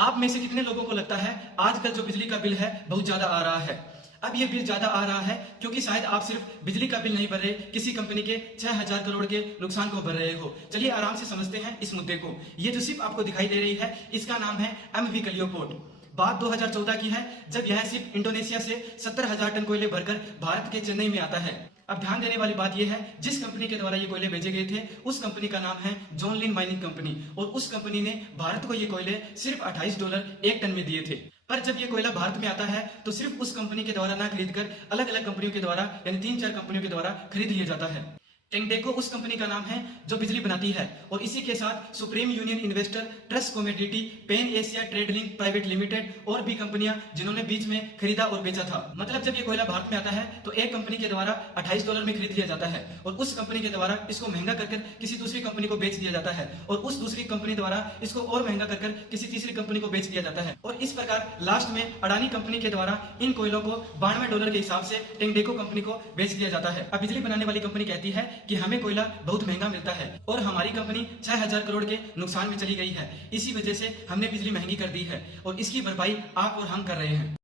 आप में से कितने लोगों को लगता है आजकल जो बिजली का बिल है बहुत ज्यादा आ रहा है। अब ये बिल ज्यादा आ रहा है क्योंकि शायद आप सिर्फ बिजली का बिल नहीं भर रहे, किसी कंपनी के 6000 करोड़ के नुकसान को भर रहे हो। चलिए आराम से समझते हैं इस मुद्दे को। ये जो शिप आपको दिखाई दे रही है इसका नाम है MV कलियोपोर्ट। बात 2014 की है जब यह शिप इंडोनेशिया से 70,000 टन कोयले भरकर भारत के चेन्नई में आता है। अब ध्यान देने वाली बात यह है, जिस कंपनी के द्वारा ये कोयले भेजे गए थे उस कंपनी का नाम है जोनलिन माइनिंग कंपनी, और उस कंपनी ने भारत को ये कोयले सिर्फ $28 एक टन में दिए थे। पर जब ये कोयला भारत में आता है तो सिर्फ उस कंपनी के द्वारा ना खरीदकर अलग अलग कंपनियों के द्वारा यानी 3-4 कंपनियों के द्वारा खरीद लिया जाता है। टेंगडेको उस कंपनी का नाम है जो बिजली बनाती है, और इसी के साथ Supreme Union Investor, Trust Commodity, Pan Asia Trade Link Private Limited और भी कंपनियां जिन्होंने बीच में खरीदा और बेचा था। मतलब जब ये कोयला भारत में आता है तो एक कंपनी के द्वारा $28 में खरीद लिया जाता है और उस कंपनी के द्वारा इसको महंगा कर किसी दूसरी कंपनी को बेच दिया जाता है, और उस दूसरी कंपनी द्वारा इसको और महंगा कर किसी तीसरी कंपनी को बेच दिया जाता है, और इस प्रकार लास्ट में अडानी कंपनी के द्वारा इन कोयलों को $92 के हिसाब से टेंगडेको कंपनी को बेच दिया जाता है। अब बिजली बनाने वाली कंपनी कहती है कि हमें कोयला बहुत महंगा मिलता है और हमारी कंपनी 6000 करोड़ के नुकसान में चली गई है, इसी वजह से हमने बिजली महंगी कर दी है और इसकी भरपाई आप और हम कर रहे हैं।